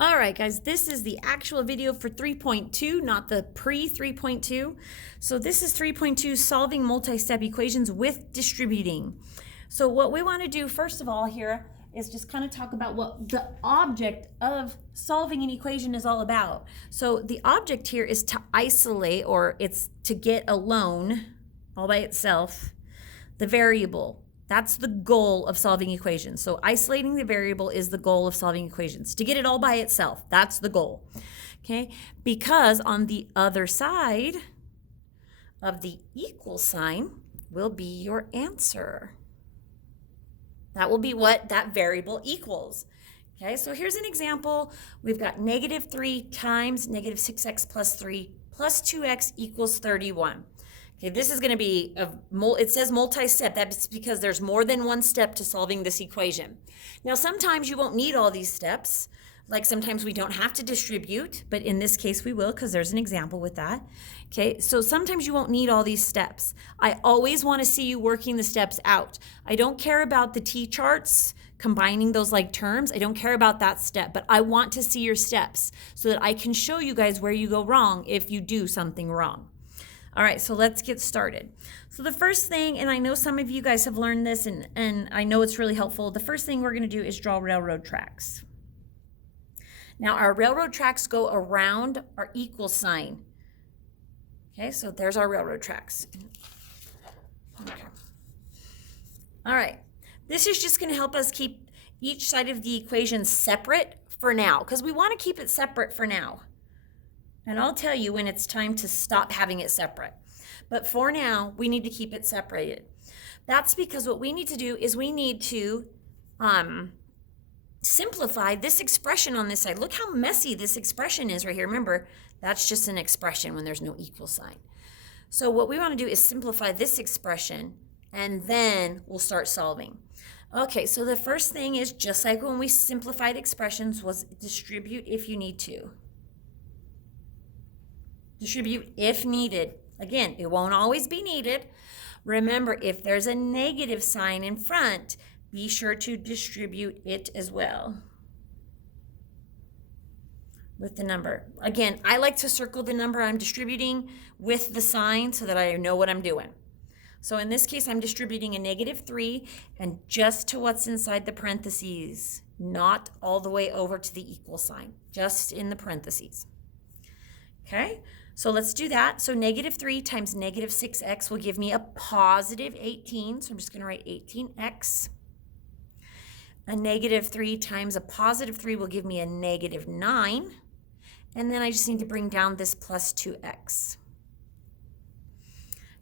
All right, guys, this is the actual video for 3.2, not the pre-3.2. So this is 3.2, solving multi-step equations with distributing. So what we want to do first of all here is just kind of talk about what the object of solving an equation is all about. So the object here is to isolate, or it's to get alone, all by itself, the variable. That's the goal of solving equations. So isolating the variable is the goal of solving equations. To get it all by itself, that's the goal. Okay? Because on the other side of the equal sign will be your answer. That will be what that variable equals. Okay, so here's an example. We've got -3 times -6x plus 3 plus 2x equals 31. Okay, this is going to be, it says multi-step. That's because there's more than one step to solving this equation. Now, sometimes you won't need all these steps. Like sometimes we don't have to distribute, but in this case we will because there's an example with that. Okay, so sometimes you won't need all these steps. I always want to see you working the steps out. I don't care about the T-charts, combining those like terms. I don't care about that step, but I want to see your steps so that I can show you guys where you go wrong if you do something wrong. All right, so let's get started. So the first thing, and I know some of you guys have learned this, and I know it's really helpful. The first thing we're going to do is draw railroad tracks. Now, our railroad tracks go around our equal sign. Okay, so there's our railroad tracks. Okay. All right, this is just going to help us keep each side of the equation separate for now, because we want to keep it separate for now. And I'll tell you when it's time to stop having it separate. But for now, we need to keep it separated. That's because what we need to do is we need to simplify this expression on this side. Look how messy this expression is right here. Remember, that's just an expression when there's no equal sign. So what we want to do is simplify this expression, and then we'll start solving. Okay, so the first thing is, just like when we simplified expressions, was distribute if you need to. Distribute if needed. Again, it won't always be needed. Remember, if there's a negative sign in front, be sure to distribute it as well with the number. Again, I like to circle the number I'm distributing with the sign so that I know what I'm doing. So in this case, I'm distributing a -3 and just to what's inside the parentheses, not all the way over to the equal sign, just in the parentheses. Okay, so let's do that. So -3 times -6x will give me a positive 18. So I'm just going to write 18x. A -3 times a positive 3 will give me a -9. And then I just need to bring down this plus 2x.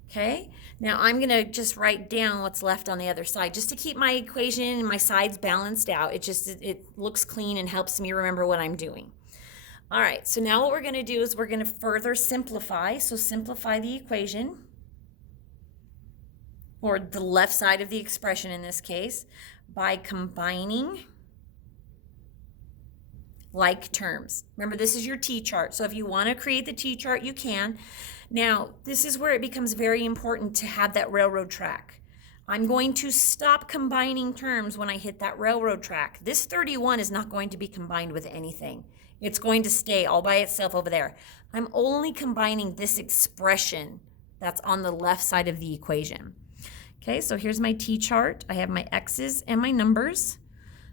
Okay, now I'm going to just write down what's left on the other side just to keep my equation and my sides balanced out. It looks clean and helps me remember what I'm doing. All right, so now what we're going to do is we're going to further simplify. So simplify the equation, or the left side of the expression in this case, by combining like terms. Remember, this is your T-chart. So if you want to create the T-chart, you can. Now, this is where it becomes very important to have that railroad track. I'm going to stop combining terms when I hit that railroad track. This 31 is not going to be combined with anything. It's going to stay all by itself over there. I'm only combining this expression that's on the left side of the equation. Okay, so here's my T-chart. I have my x's and my numbers.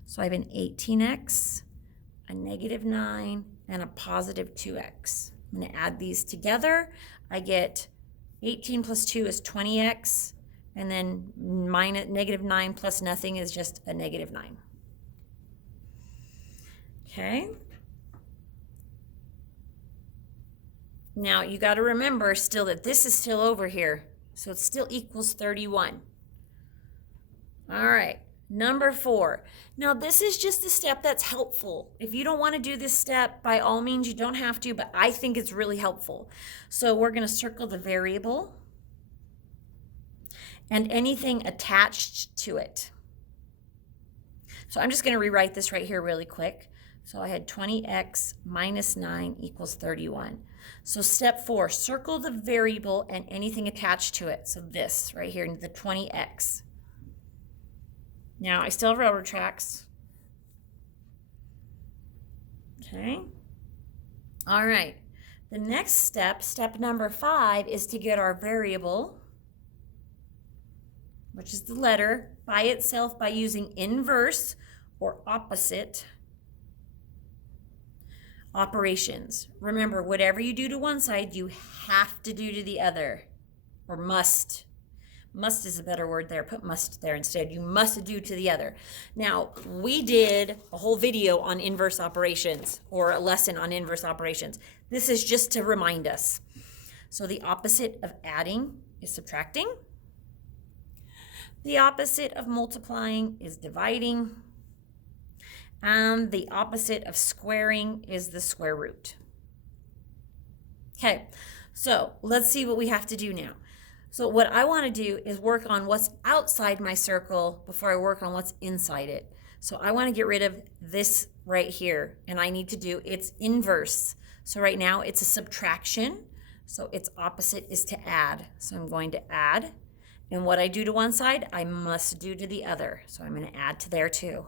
So I have an 18x, a -9, and a positive 2x. I'm going to add these together. I get 18 plus 2 is 20x, and then -9 plus nothing is just a -9. Okay. Now, you got to remember still that this is still over here. So it still equals 31. All right, number 4. Now, this is just a step that's helpful. If you don't want to do this step, by all means, you don't have to, but I think it's really helpful. So we're going to circle the variable and anything attached to it. So I'm just going to rewrite this right here really quick. So I had 20x minus 9 equals 31. So step 4, circle the variable and anything attached to it. So this right here, the 20x. Now I still have railroad tracks. Okay. All right. The next step, step number 5, is to get our variable, which is the letter, by itself by using inverse or opposite operations. Remember, whatever you do to one side, you have to do to the other, or must. Must is a better word there. Put must there instead. You must do to the other. Now, we did a whole video on inverse operations, or a lesson on inverse operations. This is just to remind us. So the opposite of adding is subtracting. The opposite of multiplying is dividing. And the opposite of squaring is the square root. Okay, so let's see what we have to do now. So what I want to do is work on what's outside my circle before I work on what's inside it. So I want to get rid of this right here, and I need to do its inverse. So right now it's a subtraction, so its opposite is to add. So I'm going to add, and what I do to one side, I must do to the other. So I'm going to add to there too.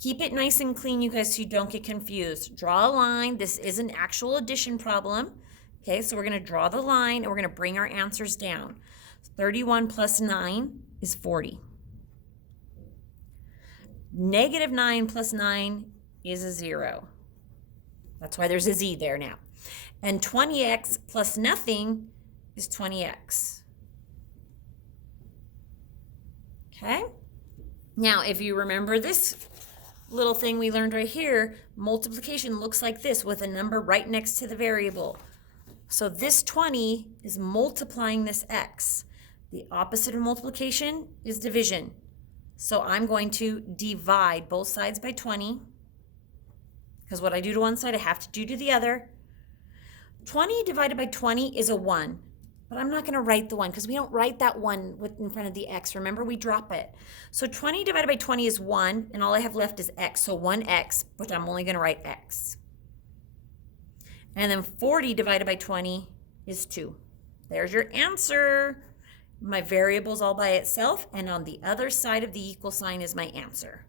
Keep it nice and clean, you guys, so you don't get confused. Draw a line. This is an actual addition problem. Okay, so we're going to draw the line, and we're going to bring our answers down. 31 plus 9 is 40. Negative 9 plus 9 is a 0. That's why there's a z there now. And 20x plus nothing is 20x. Okay? Now, if you remember this little thing we learned right here, multiplication looks like this with a number right next to the variable. So this 20 is multiplying this x. The opposite of multiplication is division. So I'm going to divide both sides by 20, because what I do to one side, I have to do to the other. 20 divided by 20 is a 1, but I'm not going to write the 1 because we don't write that 1 in front of the x. Remember, we drop it. So 20 divided by 20 is 1, and all I have left is x, so 1x, but I'm only going to write x. And then 40 divided by 20 is 2. There's your answer. My variable's all by itself, and on the other side of the equal sign is my answer.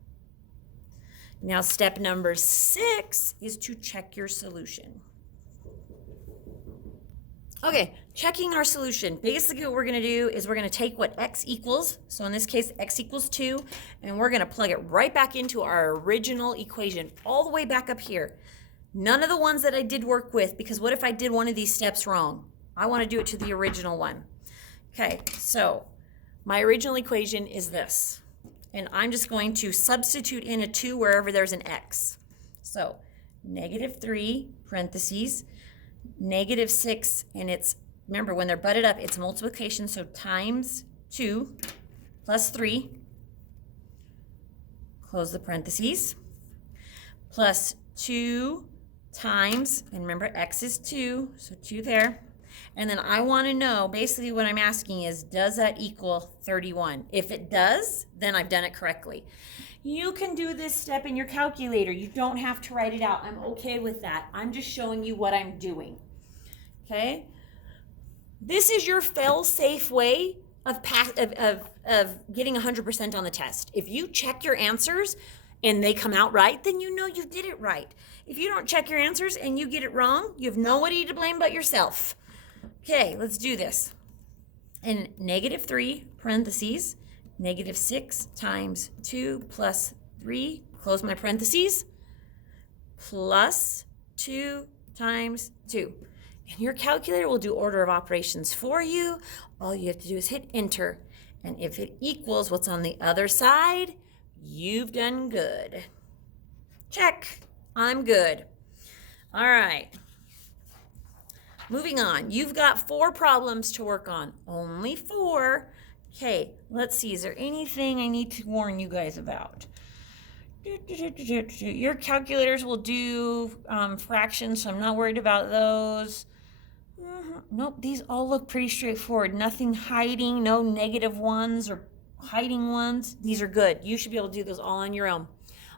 Now, step number 6 is to check your solution. Okay, checking our solution. Basically, what we're going to do is we're going to take what x equals, so in this case, x equals 2, and we're going to plug it right back into our original equation, all the way back up here. None of the ones that I did work with, because what if I did one of these steps wrong? I want to do it to the original one. Okay, so my original equation is this, and I'm just going to substitute in a 2 wherever there's an x. So negative 3, parentheses, negative 6, and it's, remember, when they're butted up, it's multiplication, so times 2 plus 3, close the parentheses, plus 2 times, and remember, x is 2, so 2 there. And then I want to know, basically what I'm asking is, does that equal 31? If it does, then I've done it correctly. You can do this step in your calculator. You don't have to write it out. I'm okay with that. I'm just showing you what I'm doing. Okay? This is your fail-safe way of getting 100% on the test. If you check your answers and they come out right, then you know you did it right. If you don't check your answers and you get it wrong, you have nobody to blame but yourself. Okay, let's do this. And negative 3, parentheses, negative 6 times 2 plus 3, close my parentheses, plus 2 times 2. And your calculator will do order of operations for you. All you have to do is hit enter. And if it equals what's on the other side, you've done good. Check. I'm good. All right. Moving on. You've got 4 problems to work on. Only 4. Okay, let's see. Is there anything I need to warn you guys about? Your calculators will do fractions, so I'm not worried about those. Nope, these all look pretty straightforward. Nothing hiding, no negative ones or hiding ones. These are good. You should be able to do those all on your own.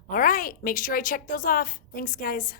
All right, make sure I check those off. Thanks, guys.